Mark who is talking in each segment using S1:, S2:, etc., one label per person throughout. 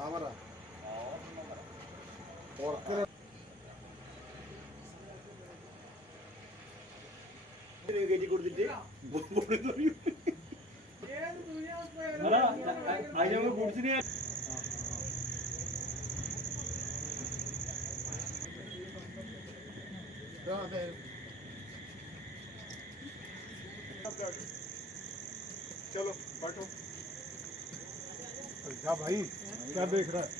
S1: அவரா ஒருத்தர்
S2: கட்டி கொடுத்துட்டு அவங்க குடிச்சுனே
S3: चलो बैठो क्या भाई? क्या देख रहा है?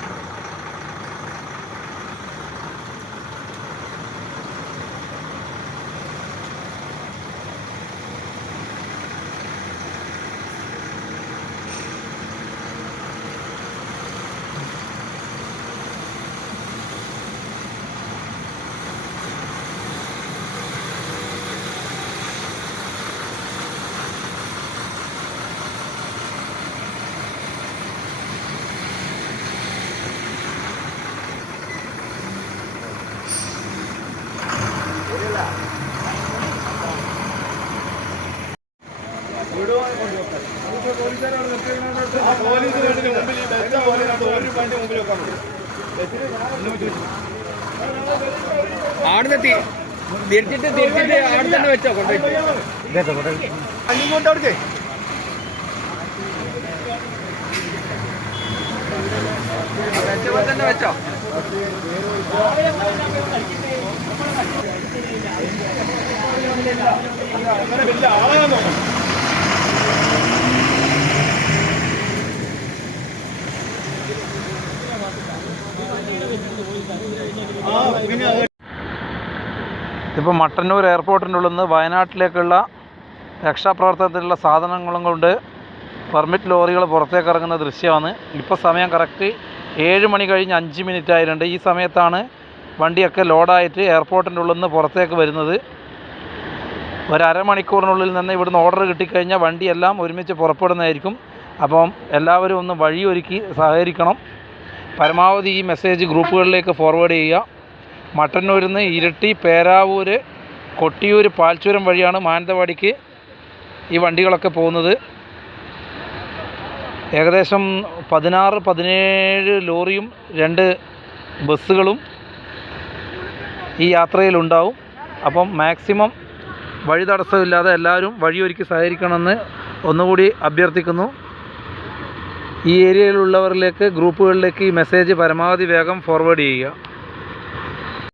S3: വീടിന് മുമ്പിൽ ഈ ബസ് പോലെ ഒരു വണ്ടി മുമ്പിൽ വെക്കാൻ പറ്റും.
S1: ആടുന്ന് തിരിച്ചിട്ട് തിരിച്ചിട്ട് ആട് തന്നെ വെച്ചോ കൊണ്ടുപോയി.
S3: കൊണ്ട് അവിടേക്ക്.
S1: തന്നെ വെച്ചോ.
S3: അങ്ങനെ
S4: ഇപ്പോൾ മട്ടന്നൂർ എയർപോർട്ടിന്റെ ഉള്ളിൽ നിന്ന് വയനാട്ടിലേക്കുള്ള രക്ഷാപ്രവർത്തനത്തിനുള്ള സാധനങ്ങളും കൊണ്ട് പെർമിറ്റ് ലോറികൾ പുറത്തേക്ക് ഇറങ്ങുന്ന ദൃശ്യമാണ്. ഇപ്പോൾ സമയം കറക്റ്റ് ഏഴ് മണി കഴിഞ്ഞ് അഞ്ച് മിനിറ്റ് ആയിട്ടുണ്ട്. ഈ സമയത്താണ് വണ്ടിയൊക്കെ ലോഡായിട്ട് എയർപോർട്ടിന്റെ ഉള്ളിൽ നിന്ന് പുറത്തേക്ക് വരുന്നത്. ഒരമണിക്കൂറിനുള്ളിൽ നിന്ന് ഇവിടുന്ന് ഓർഡർ കിട്ടിക്കഴിഞ്ഞാൽ വണ്ടിയെല്ലാം ഒരുമിച്ച് പുറപ്പെടുന്നതായിരിക്കും. അപ്പം എല്ലാവരും ഒന്ന് വഴിയൊരുക്കി സഹകരിക്കണം. പരമാവധി ഈ മെസ്സേജ് ഗ്രൂപ്പുകളിലേക്ക് ഫോർവേഡ് ചെയ്യുക. മട്ടന്നൂരിൽ നിന്ന് ഇരട്ടി പേരാവൂർ കൊട്ടിയൂർ പാൽച്ചുരം വഴിയാണ് മാനന്തവാടിക്ക് ഈ വണ്ടികളൊക്കെ പോകുന്നത്. ഏകദേശം പതിനാറ് പതിനേഴ് ലോറിയും രണ്ട് ബസ്സുകളും ഈ യാത്രയിലുണ്ടാവും. അപ്പം മാക്സിമം വഴി തടസ്സമില്ലാതെ എല്ലാവരും വഴിയൊരുക്കി സഹകരിക്കണമെന്ന് ഒന്നുകൂടി അഭ്യർത്ഥിക്കുന്നു. ഈ ഏരിയയിലുള്ളവരിലേക്ക് ഗ്രൂപ്പുകളിലേക്ക് ഈ മെസ്സേജ് പരമാവധി വേഗം ഫോർവേഡ് ചെയ്യുക.